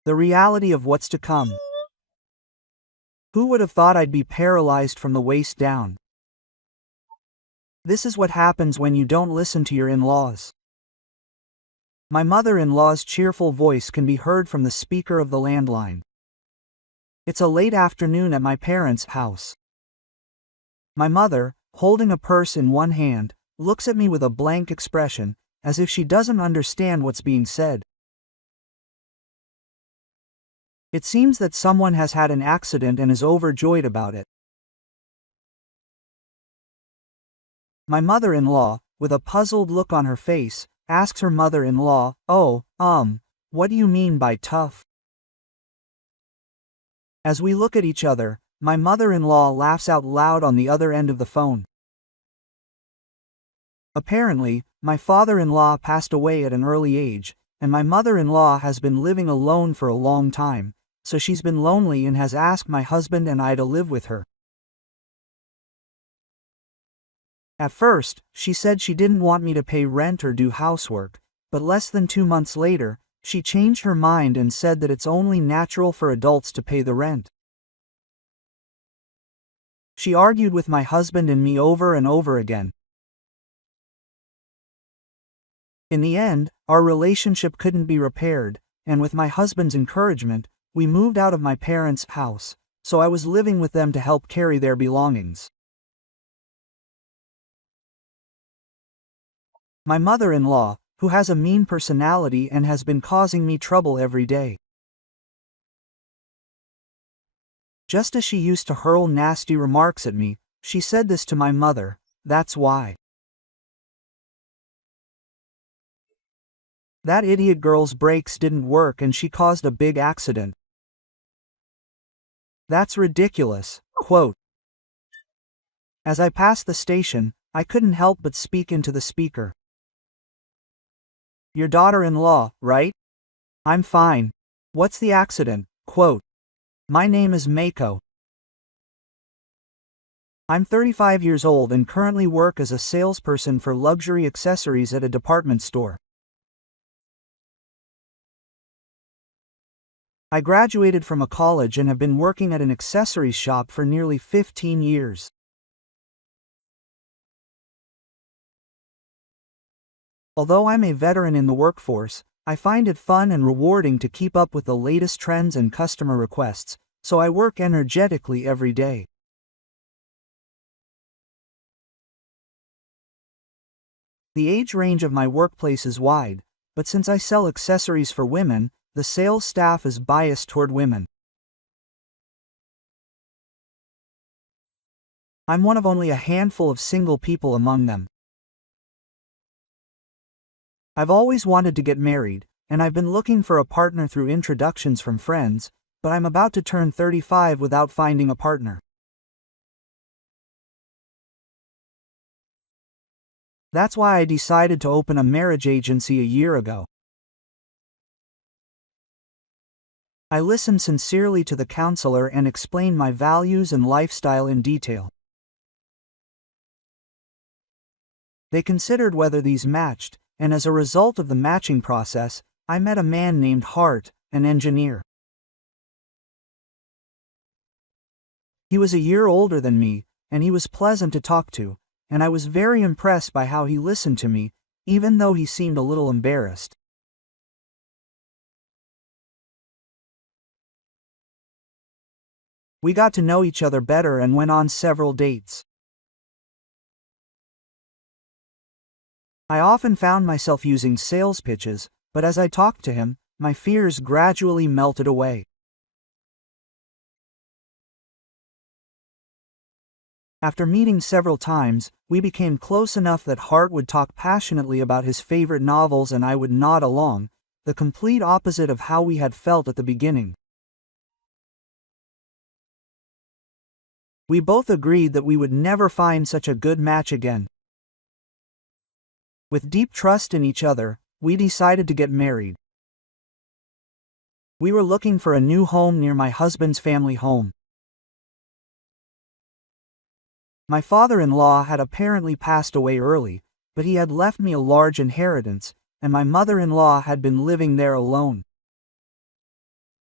The reality of what's to come. Who would have thought I'd be paralyzed from the waist down? This is what happens when you don't listen to your in-laws. My mother-in-law's cheerful voice can be heard from the speaker of the landline. It's a late afternoon at my parents' house. My mother, holding a purse in one hand, looks at me with a blank expression, as if she doesn't understand what's being said. It seems that someone has had an accident and is overjoyed about it. My mother-in-law, with a puzzled look on her face, asks her mother-in-law, "Oh, what do you mean by tough?" As we look at each other, my mother-in-law laughs out loud on the other end of the phone. Apparently, my father-in-law passed away at an early age, and my mother-in-law has been living alone for a long time, so she's been lonely and has asked my husband and I to live with her. At first, she said she didn't want me to pay rent or do housework, but less than 2 months later, she changed her mind and said that it's only natural for adults to pay the rent. She argued with my husband and me over and over again. In the end, our relationship couldn't be repaired, and with my husband's encouragement, we moved out of my parents' house, so I was living with them to help carry their belongings. My mother-in-law, who has a mean personality and has been causing me trouble every day. Just as she used to hurl nasty remarks at me, she said this to my mother, "That's why. That idiot girl's brakes didn't work and she caused a big accident. That's ridiculous." Quote. As I passed the station, I couldn't help but speak into the speaker. "Your daughter-in-law, right? I'm fine. What's the accident?" Quote. "My name is Mako. I'm 35 years old and currently work as a salesperson for luxury accessories at a department store. I graduated from a college and have been working at an accessories shop for nearly 15 years. Although I'm a veteran in the workforce, I find it fun and rewarding to keep up with the latest trends and customer requests, so I work energetically every day. The age range of my workplace is wide, but since I sell accessories for women, the sales staff is biased toward women. I'm one of only a handful of single people among them. I've always wanted to get married, and I've been looking for a partner through introductions from friends, but I'm about to turn 35 without finding a partner. That's why I decided to open a marriage agency a year ago. I listened sincerely to the counselor and explained my values and lifestyle in detail. They considered whether these matched, and as a result of the matching process, I met a man named Hart, an engineer. He was a year older than me, and he was pleasant to talk to, and I was very impressed by how he listened to me, even though he seemed a little embarrassed. We got to know each other better and went on several dates. I often found myself using sales pitches, but as I talked to him, my fears gradually melted away. After meeting several times, we became close enough that Hart would talk passionately about his favorite novels and I would nod along, the complete opposite of how we had felt at the beginning. We both agreed that we would never find such a good match again. With deep trust in each other, we decided to get married. We were looking for a new home near my husband's family home. My father-in-law had apparently passed away early, but he had left me a large inheritance, and my mother-in-law had been living there alone.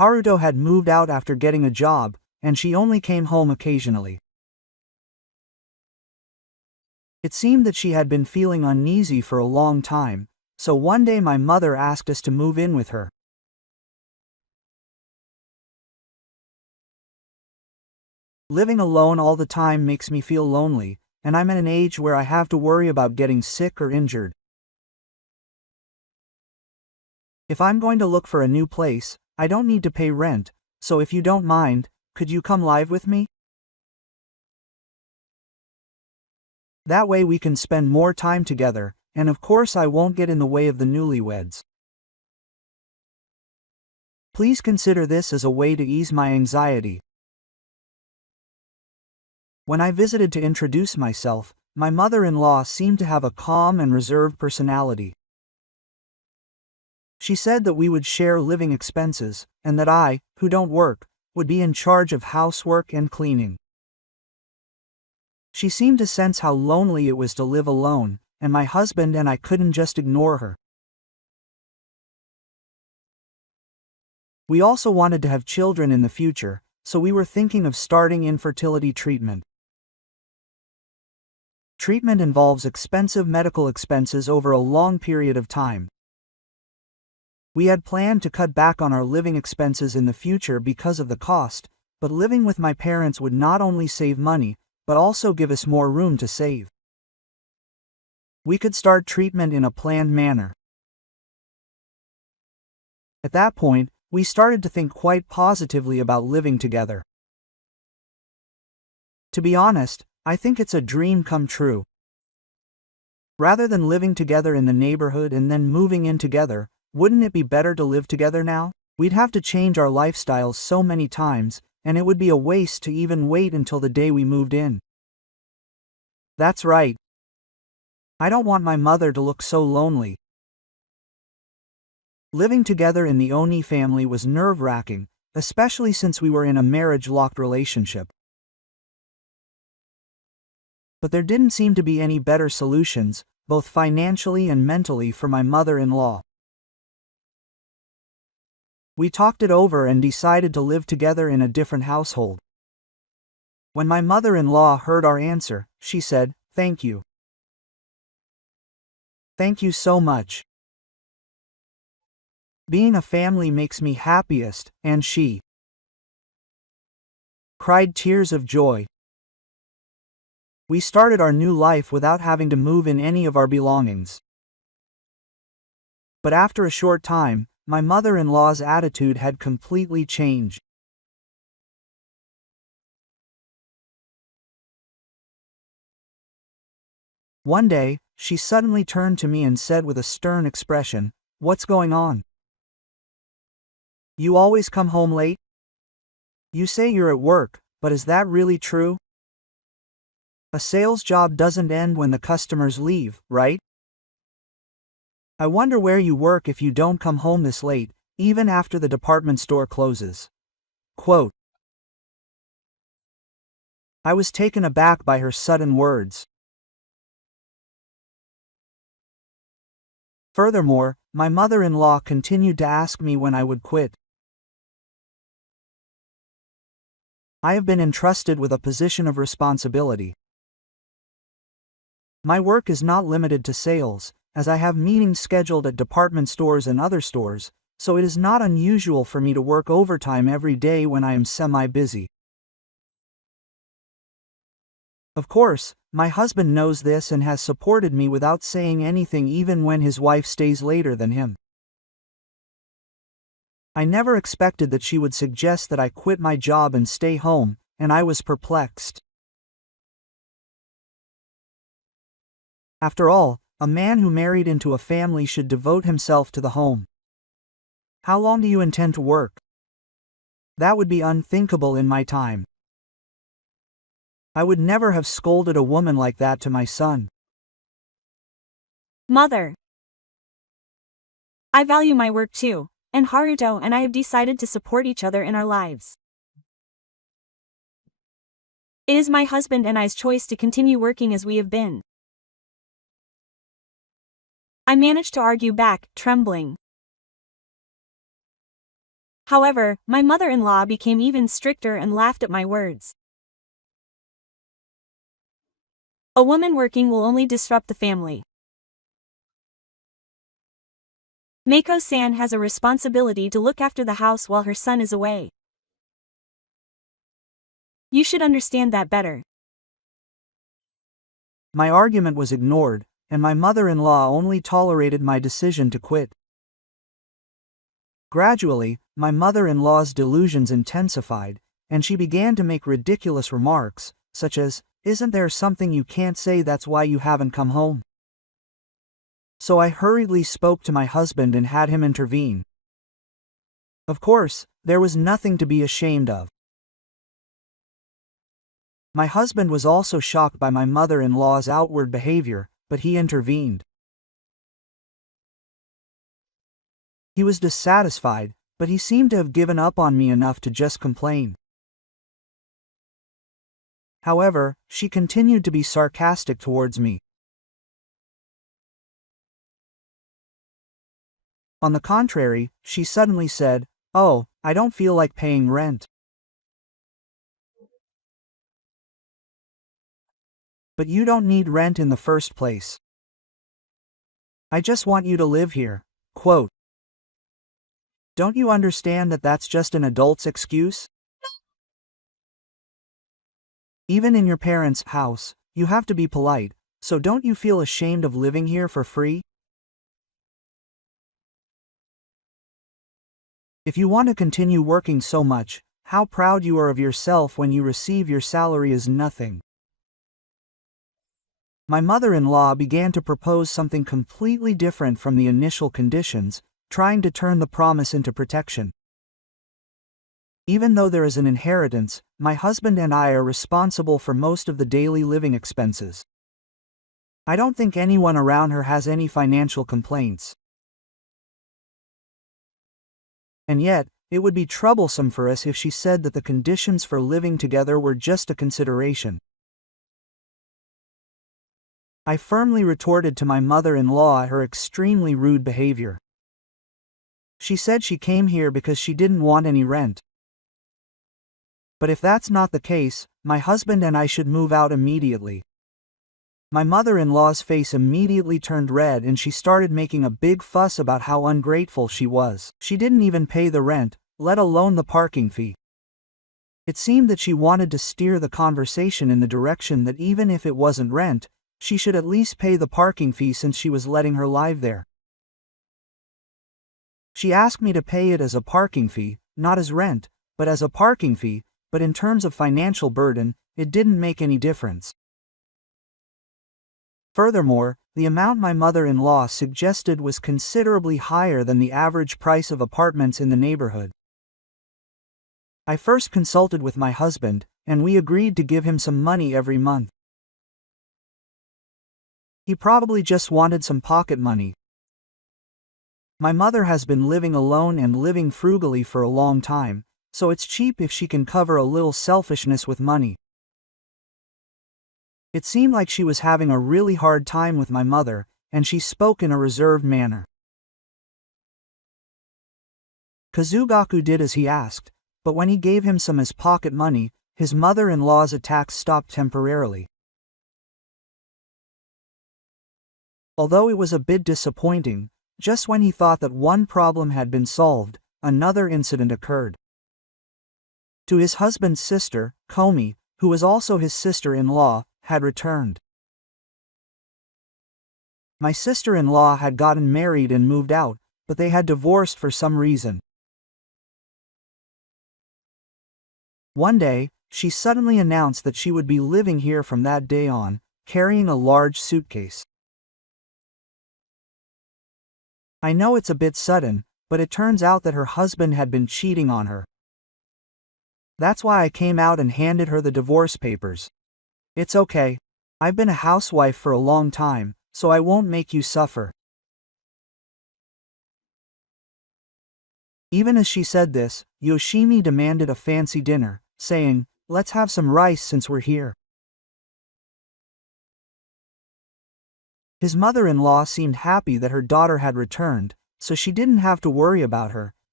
Haruto had moved out after getting a job, and she only came home occasionally. It seemed that she had been feeling uneasy for a long time, so one day my mother asked us to move in with her. Living alone all the time makes me feel lonely, and I'm at an age where I have to worry about getting sick or injured. If I'm going to look for a new place, I don't need to pay rent, so if you don't mind, could you come live with me? That way we can spend more time together, and of course I won't get in the way of the newlyweds. Please consider this as a way to ease my anxiety. When I visited to introduce myself, my mother-in-law seemed to have a calm and reserved personality. She said that we would share living expenses, and that I, who don't work, would be in charge of housework and cleaning. She seemed to sense how lonely it was to live alone, and my husband and I couldn't just ignore her. We also wanted to have children in the future, so we were thinking of starting infertility treatment. Treatment involves expensive medical expenses over a long period of time. We had planned to cut back on our living expenses in the future because of the cost, but living with my parents would not only save money, but also give us more room to save. We could start treatment in a planned manner. At that point, we started to think quite positively about living together. To be honest, I think it's a dream come true. Rather than living together in the neighborhood and then moving in together, wouldn't it be better to live together now? We'd have to change our lifestyles so many times, and it would be a waste to even wait until the day we moved in. That's right. I don't want my mother to look so lonely. Living together in the Oni family was nerve-wracking, especially since we were in a marriage-locked relationship. But there didn't seem to be any better solutions, both financially and mentally, for my mother-in-law. We talked it over and decided to live together in a different household. When my mother-in-law heard our answer, she said, "Thank you. Thank you so much. Being a family makes me happiest," and she cried tears of joy. We started our new life without having to move in any of our belongings. But after a short time, my mother-in-law's attitude had completely changed. One day, she suddenly turned to me and said with a stern expression, "What's going on? You always come home late? You say you're at work, but is that really true? A sales job doesn't end when the customers leave, right? I wonder where you work if you don't come home this late, even after the department store closes." Quote. I was taken aback by her sudden words. Furthermore, my mother-in-law continued to ask me when I would quit. I have been entrusted with a position of responsibility. My work is not limited to sales, as I have meetings scheduled at department stores and other stores, so it is not unusual for me to work overtime every day when I am semi-busy. Of course, my husband knows this and has supported me without saying anything even when his wife stays later than him. I never expected that she would suggest that I quit my job and stay home, and I was perplexed. After all, a man who married into a family should devote himself to the home. How long do you intend to work? That would be unthinkable in my time. I would never have scolded a woman like that to my son. Mother, I value my work too, and Haruto and I have decided to support each other in our lives. It is my husband and I's choice to continue working as we have been. I managed to argue back, trembling. However, my mother-in-law became even stricter and laughed at my words. A woman working will only disrupt the family. Mako-san has a responsibility to look after the house while her son is away. You should understand that better. My argument was ignored, and my mother-in-law only tolerated my decision to quit. Gradually, my mother-in-law's delusions intensified, and she began to make ridiculous remarks, such as, "Isn't there something you can't say, that's why you haven't come home?" So I hurriedly spoke to my husband and had him intervene. Of course, there was nothing to be ashamed of. My husband was also shocked by my mother-in-law's outward behavior, but he intervened. He was dissatisfied, but he seemed to have given up on me enough to just complain. However, she continued to be sarcastic towards me. On the contrary, she suddenly said, "Oh, I don't feel like paying rent." But you don't need rent in the first place. I just want you to live here. Quote. Don't you understand that that's just an adult's excuse? Even in your parents' house, you have to be polite, so don't you feel ashamed of living here for free? If you want to continue working so much, how proud you are of yourself when you receive your salary as nothing. My mother-in-law began to propose something completely different from the initial conditions, trying to turn the promise into protection. Even though there is an inheritance, my husband and I are responsible for most of the daily living expenses. I don't think anyone around her has any financial complaints. And yet, it would be troublesome for us if she said that the conditions for living together were just a consideration. I firmly retorted to my mother-in-law her extremely rude behavior. She said she came here because she didn't want any rent. But if that's not the case, my husband and I should move out immediately. My mother-in-law's face immediately turned red and she started making a big fuss about how ungrateful she was. She didn't even pay the rent, let alone the parking fee. It seemed that she wanted to steer the conversation in the direction that even if it wasn't rent, she should at least pay the parking fee since she was letting her live there. She asked me to pay it as a parking fee, not as rent, but as a parking fee, but in terms of financial burden, it didn't make any difference. Furthermore, the amount my mother-in-law suggested was considerably higher than the average price of apartments in the neighborhood. I first consulted with my husband, and we agreed to give him some money every month. He probably just wanted some pocket money. My mother has been living alone and living frugally for a long time, so it's cheap if she can cover a little selfishness with money. It seemed like she was having a really hard time with my mother, and she spoke in a reserved manner. Kazugaku did as he asked, but when he gave him some as pocket money, his mother-in-law's attacks stopped temporarily. Although it was a bit disappointing, just when he thought that one problem had been solved, another incident occurred. To his husband's sister, Komi, who was also his sister-in-law, had returned. My sister-in-law had gotten married and moved out, but they had divorced for some reason. One day, she suddenly announced that she would be living here from that day on, carrying a large suitcase. I know it's a bit sudden, but it turns out that her husband had been cheating on her. That's why I came out and handed her the divorce papers. It's okay. I've been a housewife for a long time, so I won't make you suffer. Even as she said this, Yoshimi demanded a fancy dinner, saying, "Let's have some rice since we're here." His mother-in-law seemed happy that her daughter had returned, so she didn't have to worry about her,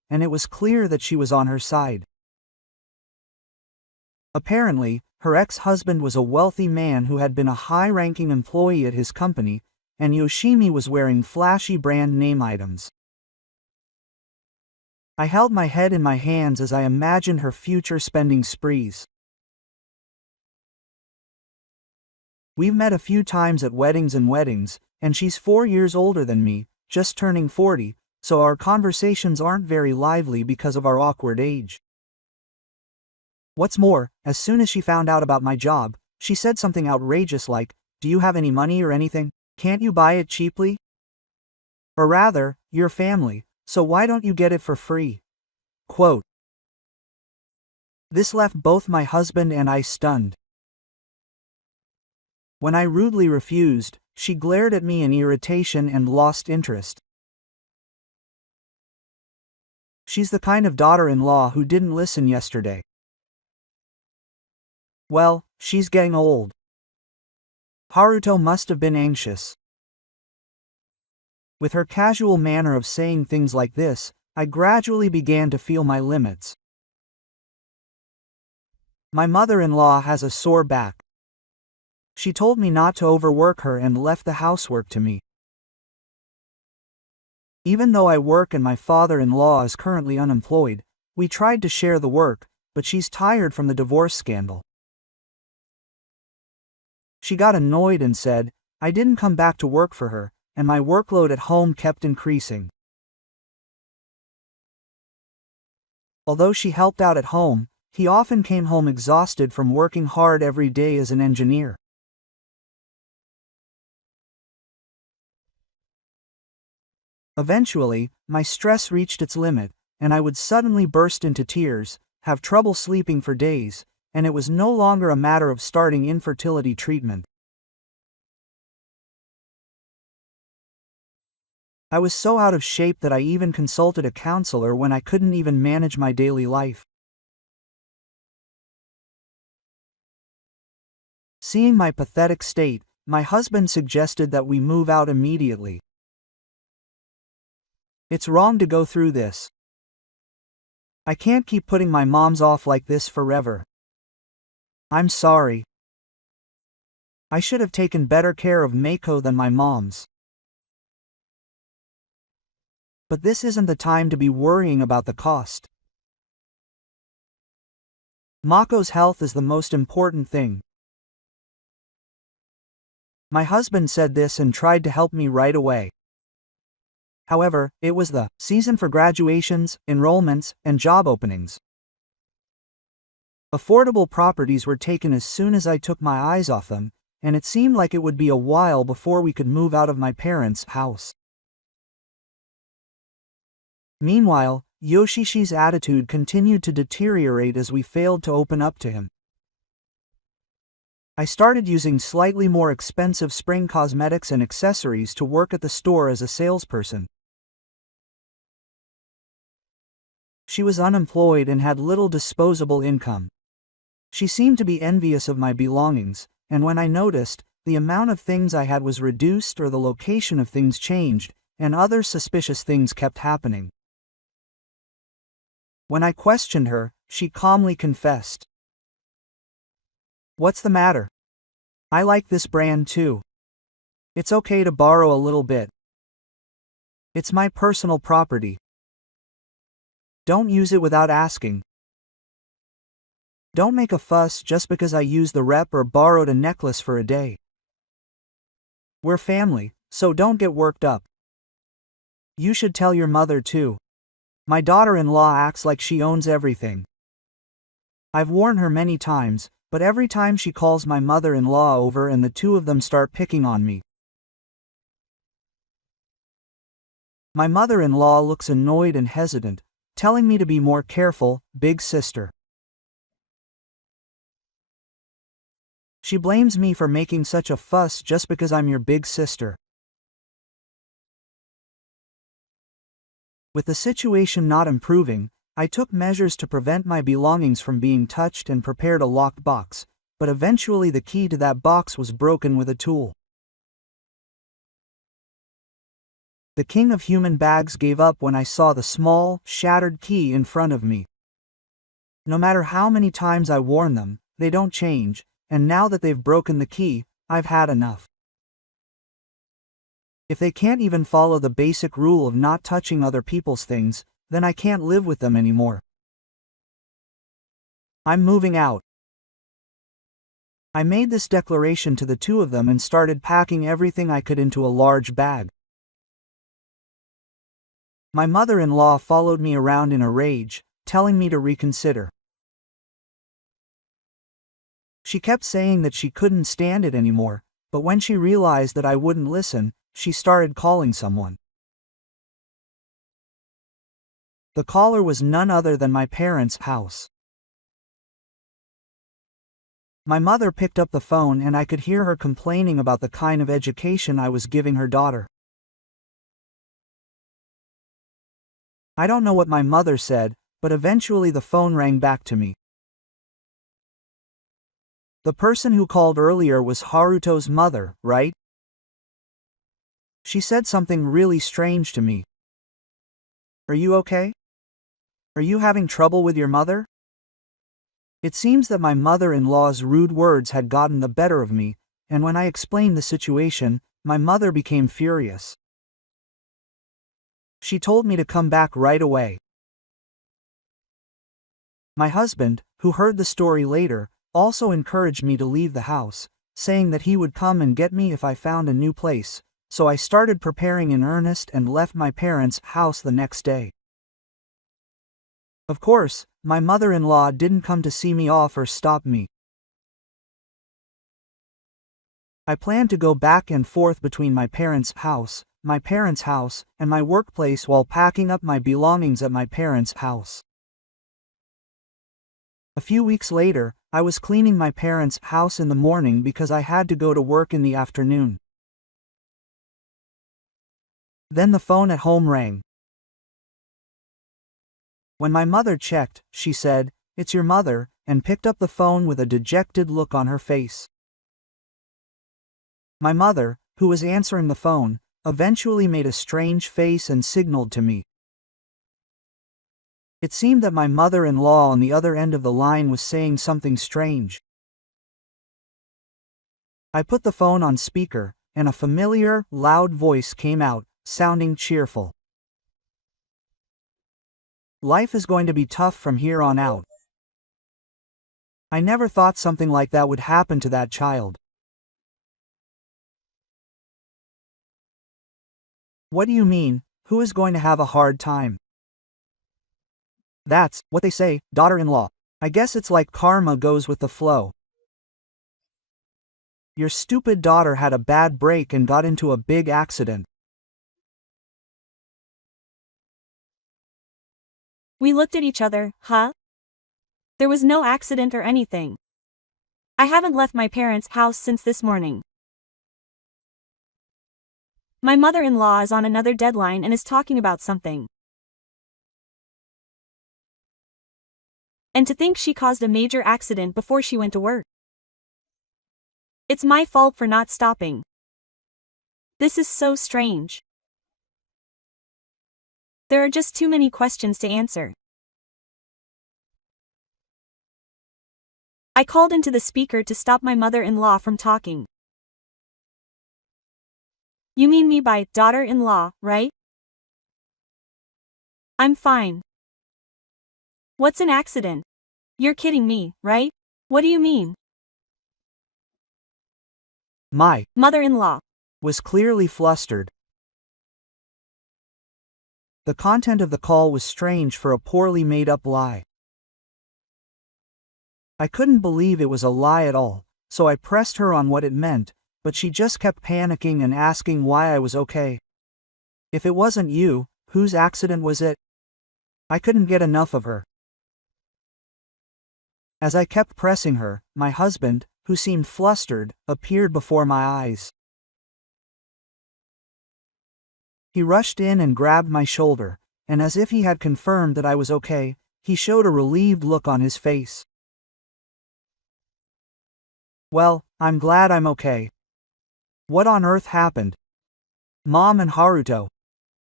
and it was clear that she was on her side. Apparently, her ex-husband was a wealthy man who had been a high-ranking employee at his company, and Yoshimi was wearing flashy brand name items. I held my head in my hands as I imagined her future spending sprees. We've met a few times at weddings, and she's 4 years older than me, just turning 40, so our conversations aren't very lively because of our awkward age. What's more, as soon as she found out about my job, she said something outrageous like, "Do you have any money or anything? Can't you buy it cheaply? Or rather, you're family, so why don't you get it for free?" Quote. This left both my husband and I stunned. When I rudely refused, she glared at me in irritation and lost interest. She's the kind of daughter-in-law who didn't listen yesterday. Well, she's getting old. Haruto must have been anxious. With her casual manner of saying things like this, I gradually began to feel my limits. My mother-in-law has a sore back. She told me not to overwork her and left the housework to me. Even though I work and my father-in-law is currently unemployed, we tried to share the work, but she's tired from the divorce scandal. She got annoyed and said, I didn't come back to work for her, and my workload at home kept increasing. Although she helped out at home, he often came home exhausted from working hard every day as an engineer. Eventually, my stress reached its limit, and I would suddenly burst into tears, have trouble sleeping for days, and it was no longer a matter of starting infertility treatment. I was so out of shape that I even consulted a counselor when I couldn't even manage my daily life. Seeing my pathetic state, my husband suggested that we move out immediately. It's wrong to go through this. I can't keep putting my moms off like this forever. I'm sorry. I should have taken better care of Meiko than my moms. But this isn't the time to be worrying about the cost. Mako's health is the most important thing. My husband said this and tried to help me right away. However, it was the season for graduations, enrollments, and job openings. Affordable properties were taken as soon as I took my eyes off them, and it seemed like it would be a while before we could move out of my parents' house. Meanwhile, Yoshishi's attitude continued to deteriorate as we failed to open up to him. I started using slightly more expensive spring cosmetics and accessories to work at the store as a salesperson. She was unemployed and had little disposable income. She seemed to be envious of my belongings, and when I noticed, the amount of things I had was reduced or the location of things changed, and other suspicious things kept happening. When I questioned her, she calmly confessed. What's the matter? I like this brand too. It's okay to borrow a little bit. It's my personal property. Don't use it without asking. Don't make a fuss just because I used the rep or borrowed a necklace for a day. We're family, so don't get worked up. You should tell your mother too. My daughter-in-law acts like she owns everything. I've warned her many times, but every time she calls my mother-in-law over and the two of them start picking on me. My mother-in-law looks annoyed and hesitant, telling me to be more careful, big sister. She blames me for making such a fuss just because I'm your big sister. With the situation not improving, I took measures to prevent my belongings from being touched and prepared a locked box, but eventually the key to that box was broken with a tool. The king of human bags gave up when I saw the small, shattered key in front of me. No matter how many times I warn them, they don't change, and now that they've broken the key, I've had enough. If they can't even follow the basic rule of not touching other people's things, then I can't live with them anymore. I'm moving out. I made this declaration to the two of them and started packing everything I could into a large bag. My mother-in-law followed me around in a rage, telling me to reconsider. She kept saying that she couldn't stand it anymore, but when she realized that I wouldn't listen, she started calling someone. The caller was none other than my parents' house. My mother picked up the phone and I could hear her complaining about the kind of education I was giving her daughter. I don't know what my mother said, but eventually the phone rang back to me. The person who called earlier was Haruto's mother, right? She said something really strange to me. Are you okay? Are you having trouble with your mother? It seems that my mother-in-law's rude words had gotten the better of me, and when I explained the situation, my mother became furious. She told me to come back right away. My husband, who heard the story later, also encouraged me to leave the house, saying that he would come and get me if I found a new place, so I started preparing in earnest and left my parents' house the next day. Of course, my mother-in-law didn't come to see me off or stop me. I planned to go back and forth between my parents' house, and my workplace while packing up my belongings at my parents' house. A few weeks later, I was cleaning my parents' house in the morning because I had to go to work in the afternoon. Then the phone at home rang. When my mother checked, she said, "It's your mother," and picked up the phone with a dejected look on her face. My mother, who was answering the phone, eventually made a strange face and signaled to me. It seemed that my mother-in-law on the other end of the line was saying something strange. I put the phone on speaker, and a familiar, loud voice came out, sounding cheerful. Life is going to be tough from here on out. I never thought something like that would happen to that child. What do you mean, who is going to have a hard time? That's what they say, daughter-in-law. I guess it's like karma goes with the flow. Your stupid daughter had a bad break and got into a big accident. We looked at each other, huh? There was no accident or anything. I haven't left my parents' house since this morning. My mother-in-law is on another deadline and is talking about something. And to think she caused a major accident before she went to work. It's my fault for not stopping. This is so strange. There are just too many questions to answer. I called into the speaker to stop my mother-in-law from talking. You mean me by daughter-in-law, right? I'm fine. What's an accident? You're kidding me, right? What do you mean? My mother-in-law was clearly flustered. The content of the call was strange for a poorly made-up lie. I couldn't believe it was a lie at all, so I pressed her on what it meant, but she just kept panicking and asking why I was okay. If it wasn't you, whose accident was it? I couldn't get enough of her. As I kept pressing her, my husband, who seemed flustered, appeared before my eyes. He rushed in and grabbed my shoulder, and as if he had confirmed that I was okay, he showed a relieved look on his face. Well, I'm glad I'm okay. What on earth happened? Mom and Haruto.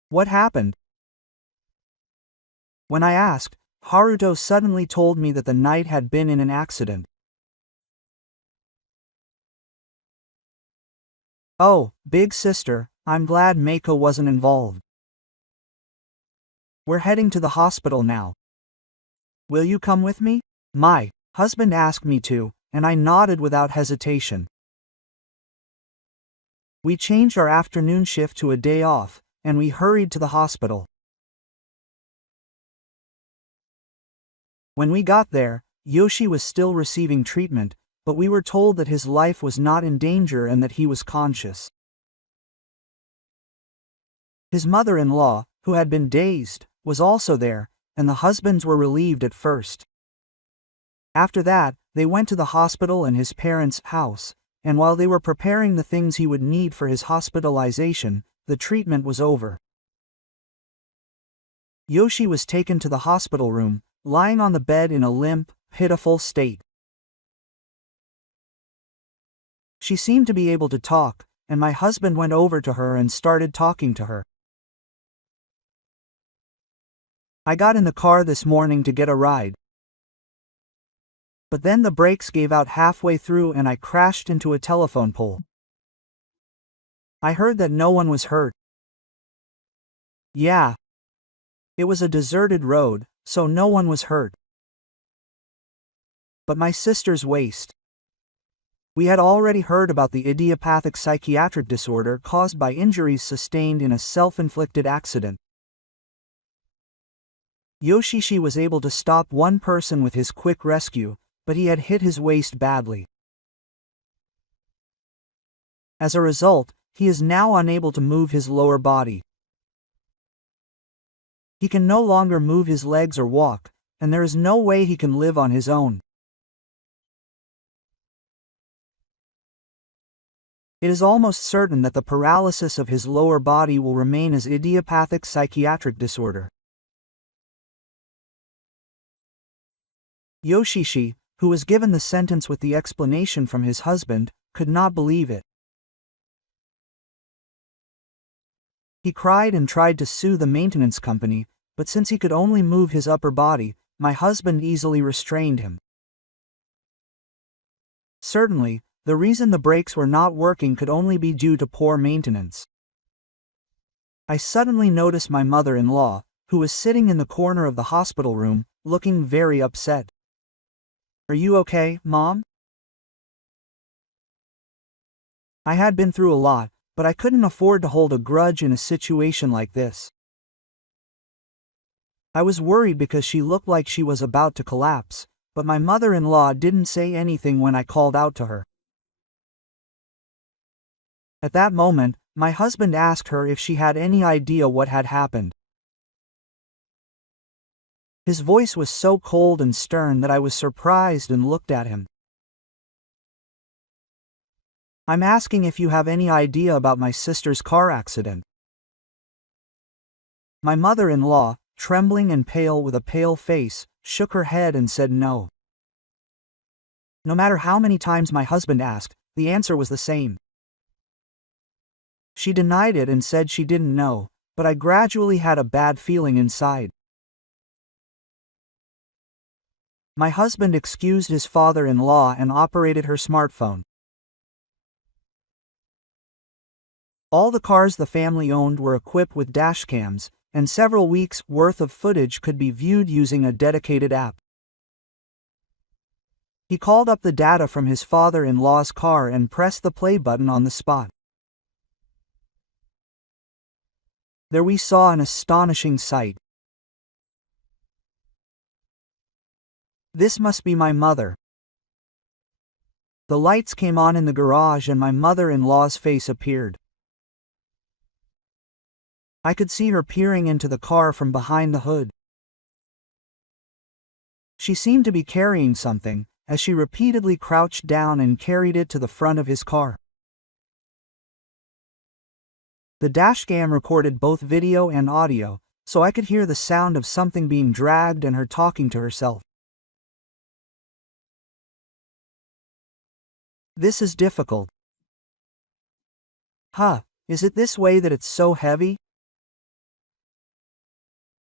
What happened? When I asked, Haruto suddenly told me that the night had been in an accident. Oh, big sister, I'm glad Meiko wasn't involved. We're heading to the hospital now. Will you come with me? My husband asked me to, and I nodded without hesitation. We changed our afternoon shift to a day off, and we hurried to the hospital. When we got there, Yoshi was still receiving treatment, but we were told that his life was not in danger and that he was conscious. His mother-in-law, who had been dazed, was also there, and the husbands were relieved at first. After that, they went to the hospital and his parents' house, and while they were preparing the things he would need for his hospitalization, the treatment was over. Yoshi was taken to the hospital room, lying on the bed in a limp, pitiful state. She seemed to be able to talk, and my husband went over to her and started talking to her. I got in the car this morning to get a ride. But then the brakes gave out halfway through and I crashed into a telephone pole. I heard that no one was hurt. Yeah. It was a deserted road, so no one was hurt. But my sister's waist. We had already heard about the idiopathic psychiatric disorder caused by injuries sustained in a self-inflicted accident. Yoshishi was able to stop one person with his quick rescue, but he had hit his waist badly. As a result, he is now unable to move his lower body. He can no longer move his legs or walk, and there is no way he can live on his own. It is almost certain that the paralysis of his lower body will remain as idiopathic psychiatric disorder. Yoshishi, who was given the sentence with the explanation from his husband, could not believe it. He cried and tried to sue the maintenance company, but since he could only move his upper body, my husband easily restrained him. Certainly, the reason the brakes were not working could only be due to poor maintenance. I suddenly noticed my mother-in-law, who was sitting in the corner of the hospital room, looking very upset. Are you okay, Mom? I had been through a lot, but I couldn't afford to hold a grudge in a situation like this. I was worried because she looked like she was about to collapse, but my mother-in-law didn't say anything when I called out to her. At that moment, my husband asked her if she had any idea what had happened. His voice was so cold and stern that I was surprised and looked at him. I'm asking if you have any idea about my sister's car accident. My mother-in-law, trembling and pale with a pale face, shook her head and said no. No matter how many times my husband asked, the answer was the same. She denied it and said she didn't know, but I gradually had a bad feeling inside. My husband excused his father-in-law and operated her smartphone. All the cars the family owned were equipped with dashcams, and several weeks' worth of footage could be viewed using a dedicated app. He called up the data from his father-in-law's car and pressed the play button on the spot. There we saw an astonishing sight. This must be my mother. The lights came on in the garage and my mother-in-law's face appeared. I could see her peering into the car from behind the hood. She seemed to be carrying something, as she repeatedly crouched down and carried it to the front of his car. The dashcam recorded both video and audio, so I could hear the sound of something being dragged and her talking to herself. This is difficult. Huh, is it this way that it's so heavy?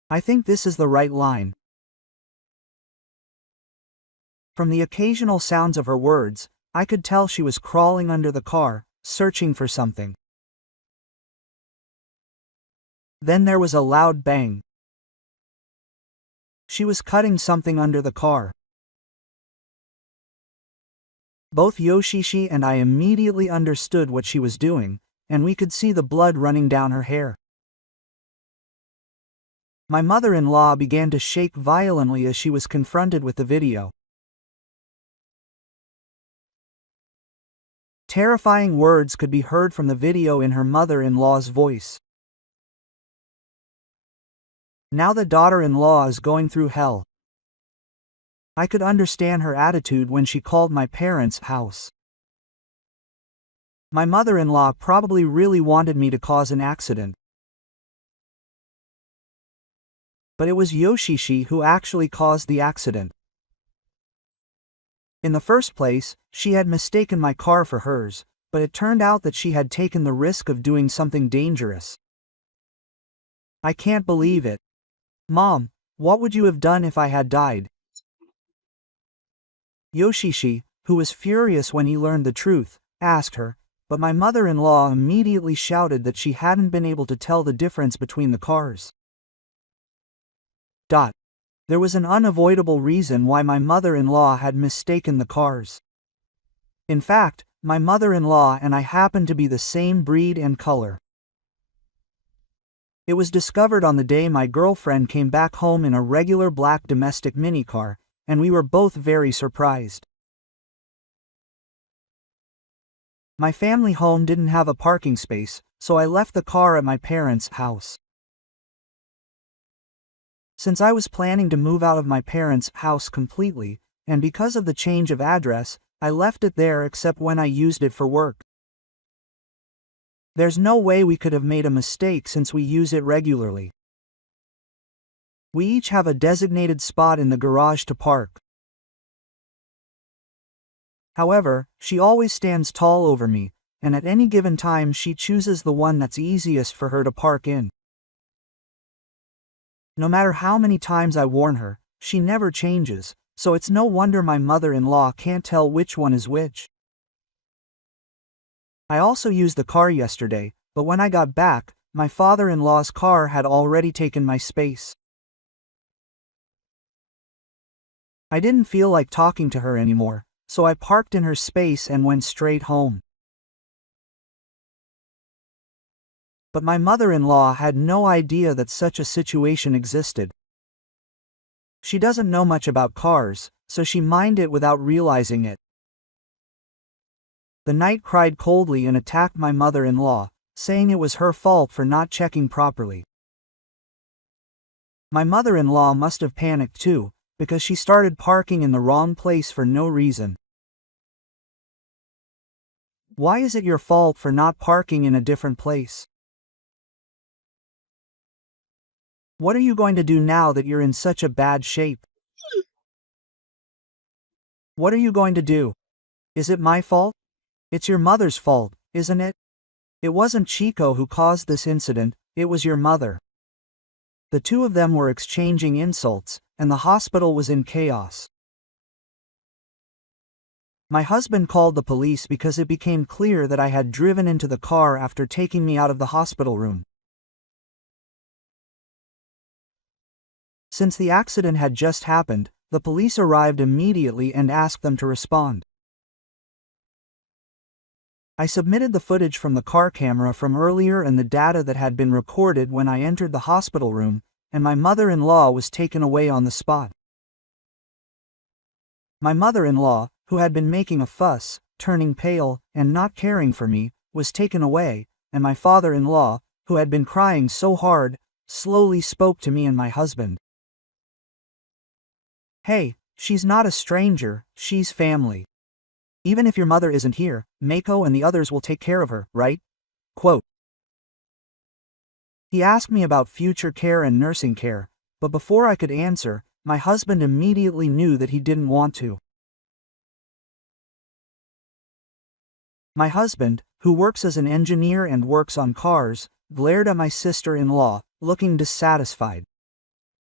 I think this is the right line. From the occasional sounds of her words, I could tell she was crawling under the car, searching for something. Then there was a loud bang. She was cutting something under the car. Both Yoshishi and I immediately understood what she was doing, and we could see the blood running down her hair. My mother-in-law began to shake violently as she was confronted with the video. Terrifying words could be heard from the video in her mother-in-law's voice. Now the daughter-in-law is going through hell. I could understand her attitude when she called my parents' house. My mother-in-law probably really wanted me to cause an accident. But it was Yoshishi who actually caused the accident. In the first place, she had mistaken my car for hers, but it turned out that she had taken the risk of doing something dangerous. I can't believe it. Mom, what would you have done if I had died? Yoshishi, who was furious when he learned the truth, asked her, but my mother-in-law immediately shouted that she hadn't been able to tell the difference between the cars. There was an unavoidable reason why my mother-in-law had mistaken the cars. In fact, my mother-in-law and I happened to be the same breed and color. It was discovered on the day my girlfriend came back home in a regular black domestic minicar, and we were both very surprised. My family home didn't have a parking space, so I left the car at my parents' house. Since I was planning to move out of my parents' house completely, and because of the change of address, I left it there except when I used it for work. There's no way we could have made a mistake since we use it regularly. We each have a designated spot in the garage to park. However, she always stands tall over me, and at any given time she chooses the one that's easiest for her to park in. No matter how many times I warn her, she never changes, so it's no wonder my mother-in-law can't tell which one is which. I also used the car yesterday, but when I got back, my father-in-law's car had already taken my space. I didn't feel like talking to her anymore, so I parked in her space and went straight home. But my mother-in-law had no idea that such a situation existed. She doesn't know much about cars, so she mined it without realizing it. The knight cried coldly and attacked my mother-in-law, saying it was her fault for not checking properly. My mother-in-law must have panicked too, because she started parking in the wrong place for no reason. Why is it your fault for not parking in a different place? What are you going to do now that you're in such a bad shape? What are you going to do? Is it my fault? It's your mother's fault, isn't it? It wasn't Chico who caused this incident, it was your mother. The two of them were exchanging insults, and the hospital was in chaos. My husband called the police because it became clear that I had driven into the car after taking me out of the hospital room. Since the accident had just happened, the police arrived immediately and asked them to respond. I submitted the footage from the car camera from earlier and the data that had been recorded when I entered the hospital room, and my mother-in-law was taken away on the spot. My mother-in-law, who had been making a fuss, turning pale, and not caring for me, was taken away, and my father-in-law, who had been crying so hard, slowly spoke to me and my husband. Hey, she's not a stranger, she's family. Even if your mother isn't here, Mako and the others will take care of her, right? Quote. He asked me about future care and nursing care, but before I could answer, my husband immediately knew that he didn't want to. My husband, who works as an engineer and works on cars, glared at my sister-in-law, looking dissatisfied.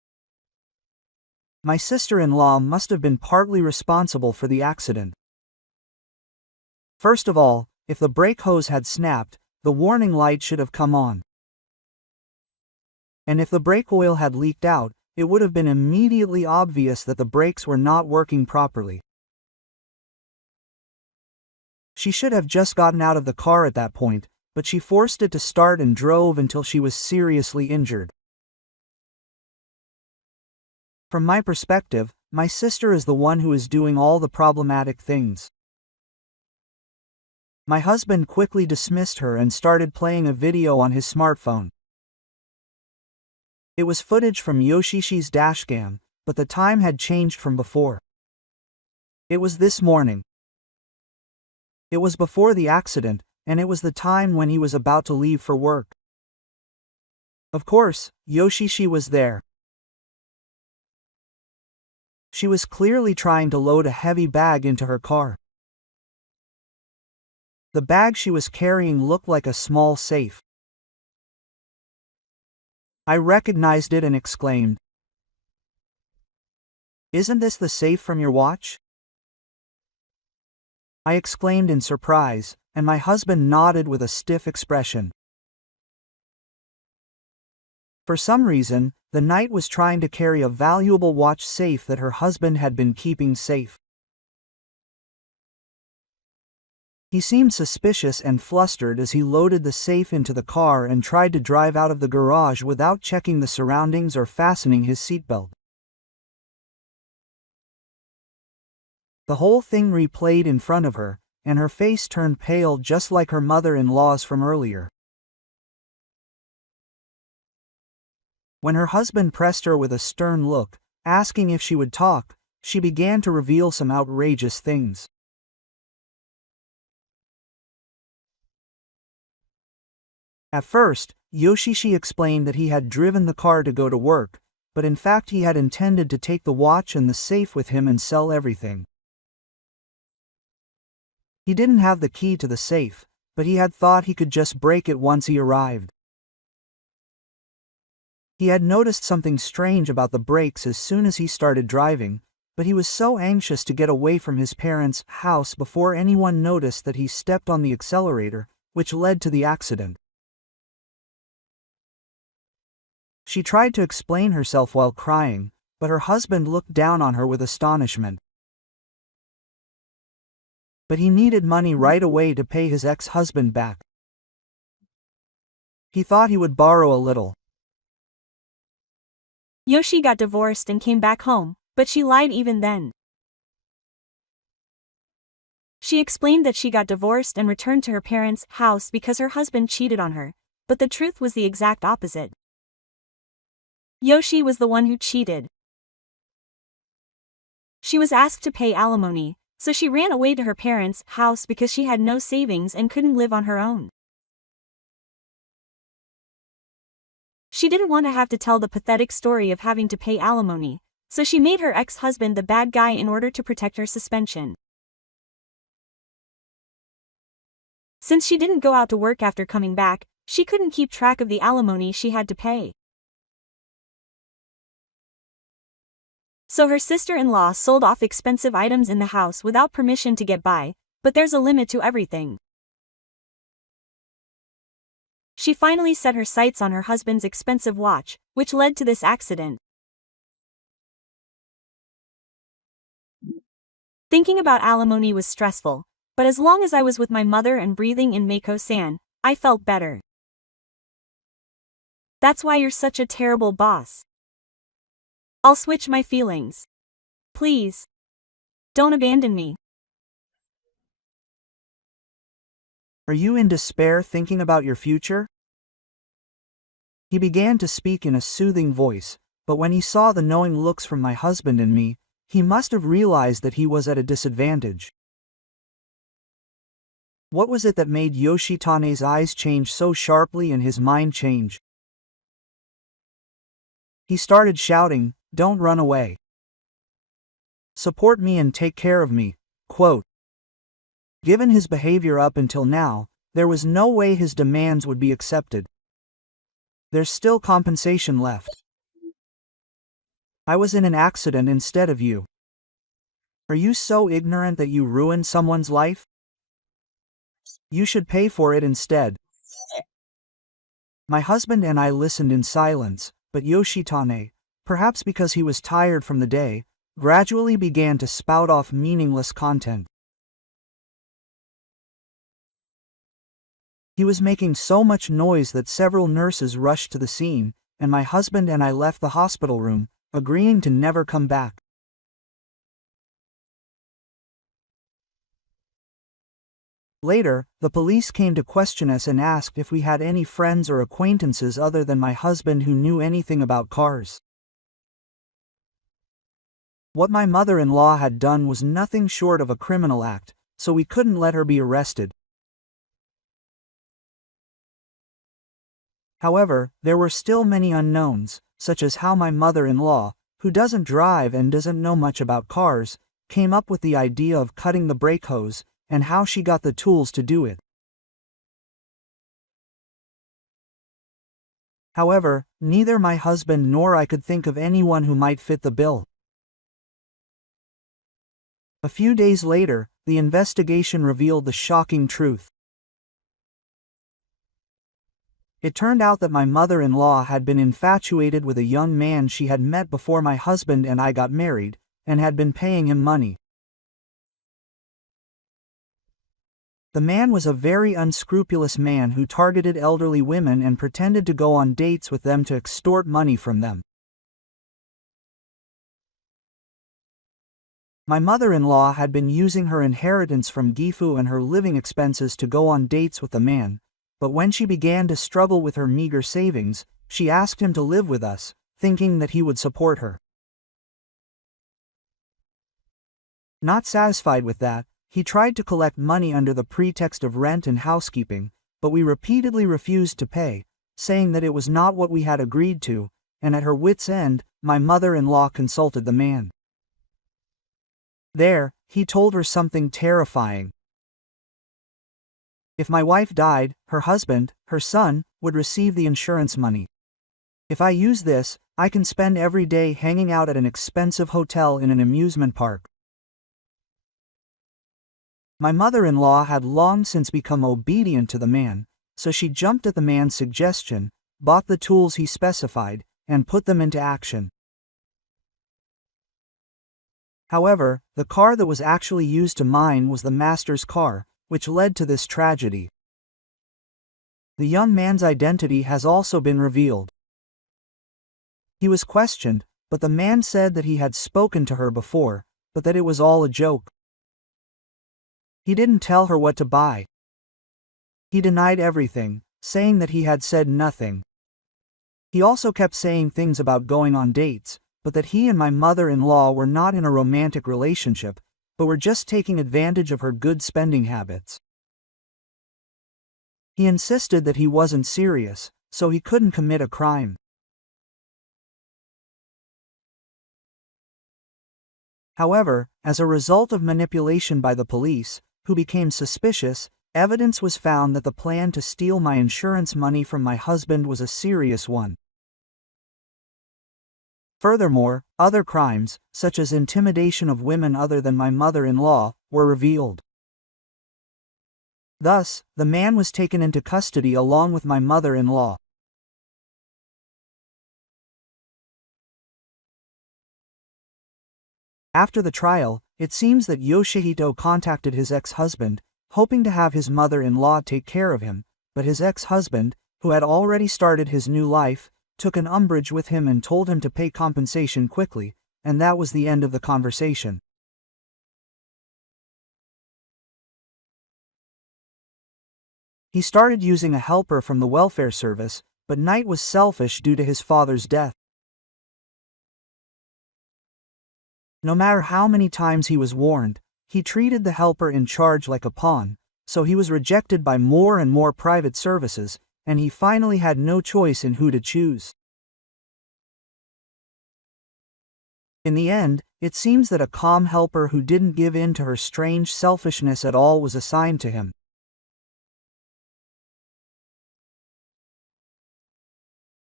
My sister-in-law must have been partly responsible for the accident. First of all, if the brake hose had snapped, the warning light should have come on. And if the brake oil had leaked out, it would have been immediately obvious that the brakes were not working properly. She should have just gotten out of the car at that point, but she forced it to start and drove until she was seriously injured. From my perspective, my sister is the one who is doing all the problematic things. My husband quickly dismissed her and started playing a video on his smartphone. It was footage from Yoshishi's dashcam, but the time had changed from before. It was this morning. It was before the accident, and it was the time when he was about to leave for work. Of course, Yoshishi was there. She was clearly trying to load a heavy bag into her car. The bag she was carrying looked like a small safe. I recognized it and exclaimed, "Isn't this the safe from your watch?" I exclaimed in surprise, and my husband nodded with a stiff expression. For some reason, the knight was trying to carry a valuable watch safe that her husband had been keeping safe. He seemed suspicious and flustered as he loaded the safe into the car and tried to drive out of the garage without checking the surroundings or fastening his seatbelt. The whole thing replayed in front of her, and her face turned pale just like her mother-in-law's from earlier. When her husband pressed her with a stern look, asking if she would talk, she began to reveal some outrageous things. At first, Yoshishi explained that he had driven the car to go to work, but in fact he had intended to take the watch and the safe with him and sell everything. He didn't have the key to the safe, but he had thought he could just break it once he arrived. He had noticed something strange about the brakes as soon as he started driving, but he was so anxious to get away from his parents' house before anyone noticed that he stepped on the accelerator, which led to the accident. She tried to explain herself while crying, but her husband looked down on her with astonishment. But he needed money right away to pay his ex-husband back. He thought he would borrow a little. Yoshi got divorced and came back home, but she lied even then. She explained that she got divorced and returned to her parents' house because her husband cheated on her, but the truth was the exact opposite. Yoshi was the one who cheated. She was asked to pay alimony, so she ran away to her parents' house because she had no savings and couldn't live on her own. She didn't want to have to tell the pathetic story of having to pay alimony, so she made her ex-husband the bad guy in order to protect her suspension. Since she didn't go out to work after coming back, she couldn't keep track of the alimony she had to pay. So her sister-in-law sold off expensive items in the house without permission to get by, but there's a limit to everything. She finally set her sights on her husband's expensive watch, which led to this accident. Thinking about alimony was stressful, but as long as I was with my mother and breathing in Mako-san, I felt better. That's why you're such a terrible boss. I'll switch my feelings. Please. Don't abandon me. Are you in despair thinking about your future? He began to speak in a soothing voice, but when he saw the knowing looks from my husband and me, he must have realized that he was at a disadvantage. What was it that made Yoshitane's eyes change so sharply and his mind change? He started shouting, "Don't run away. Support me and take care of me." Quote. Given his behavior up until now, there was no way his demands would be accepted. There's still compensation left. I was in an accident instead of you. Are you so ignorant that you ruined someone's life? You should pay for it instead. My husband and I listened in silence, but Yoshitane, perhaps because he was tired from the day, gradually began to spout off meaningless content. He was making so much noise that several nurses rushed to the scene, and my husband and I left the hospital room, agreeing to never come back. Later, the police came to question us and asked if we had any friends or acquaintances other than my husband who knew anything about cars. What my mother-in-law had done was nothing short of a criminal act, so we couldn't let her be arrested. However, there were still many unknowns, such as how my mother-in-law, who doesn't drive and doesn't know much about cars, came up with the idea of cutting the brake hose, and how she got the tools to do it. However, neither my husband nor I could think of anyone who might fit the bill. A few days later, the investigation revealed the shocking truth. It turned out that my mother-in-law had been infatuated with a young man she had met before my husband and I got married, and had been paying him money. The man was a very unscrupulous man who targeted elderly women and pretended to go on dates with them to extort money from them. My mother-in-law had been using her inheritance from Gifu and her living expenses to go on dates with the man, but when she began to struggle with her meager savings, she asked him to live with us, thinking that he would support her. Not satisfied with that, he tried to collect money under the pretext of rent and housekeeping, but we repeatedly refused to pay, saying that it was not what we had agreed to, and at her wit's end, my mother-in-law consulted the man. There, he told her something terrifying. If my wife died, her husband, her son, would receive the insurance money. If I use this, I can spend every day hanging out at an expensive hotel in an amusement park. My mother-in-law had long since become obedient to the man, so she jumped at the man's suggestion, bought the tools he specified, and put them into action. However, the car that was actually used to mine was the master's car, which led to this tragedy. The young man's identity has also been revealed. He was questioned, but the man said that he had spoken to her before, but that it was all a joke. He didn't tell her what to buy. He denied everything, saying that he had said nothing. He also kept saying things about going on dates, but that he and my mother-in-law were not in a romantic relationship, but were just taking advantage of her good spending habits. He insisted that he wasn't serious, so he couldn't commit a crime. However, as a result of manipulation by the police, who became suspicious, evidence was found that the plan to steal my insurance money from my husband was a serious one. Furthermore, other crimes, such as intimidation of women other than my mother-in-law, were revealed. Thus, the man was taken into custody along with my mother-in-law. After the trial, it seems that Yoshihito contacted his ex-husband, hoping to have his mother-in-law take care of him, but his ex-husband, who had already started his new life, took an umbrage with him and told him to pay compensation quickly, and that was the end of the conversation. He started using a helper from the welfare service, but Knight was selfish due to his father's death. No matter how many times he was warned, he treated the helper in charge like a pawn, so he was rejected by more and more private services, and he finally had no choice in who to choose. In the end, it seems that a calm helper who didn't give in to her strange selfishness at all was assigned to him.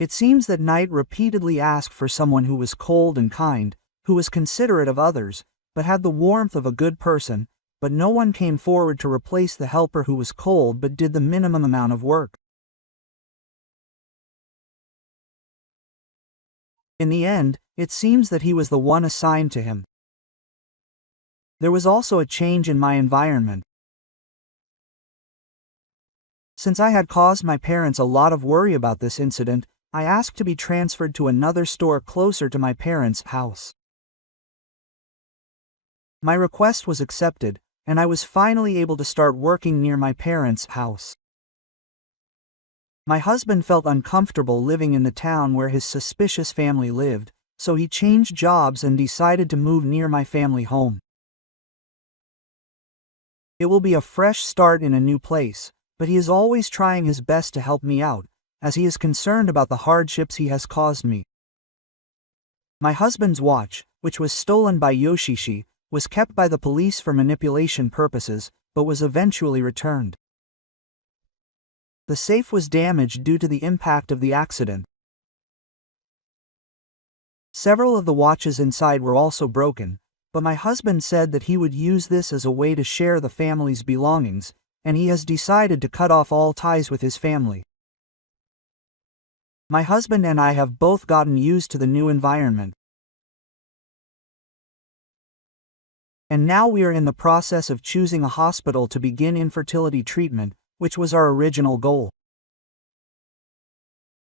It seems that Knight repeatedly asked for someone who was cold and kind, who was considerate of others, but had the warmth of a good person, but no one came forward to replace the helper who was cold but did the minimum amount of work. In the end, it seems that he was the one assigned to him. There was also a change in my environment. Since I had caused my parents a lot of worry about this incident, I asked to be transferred to another store closer to my parents' house. My request was accepted, and I was finally able to start working near my parents' house. My husband felt uncomfortable living in the town where his suspicious family lived, so he changed jobs and decided to move near my family home. It will be a fresh start in a new place, but he is always trying his best to help me out, as he is concerned about the hardships he has caused me. My husband's watch, which was stolen by Yoshishi, was kept by the police for manipulation purposes, but was eventually returned. The safe was damaged due to the impact of the accident. Several of the watches inside were also broken, but my husband said that he would use this as a way to share the family's belongings, and he has decided to cut off all ties with his family. My husband and I have both gotten used to the new environment. And now we are in the process of choosing a hospital to begin infertility treatment, which was our original goal.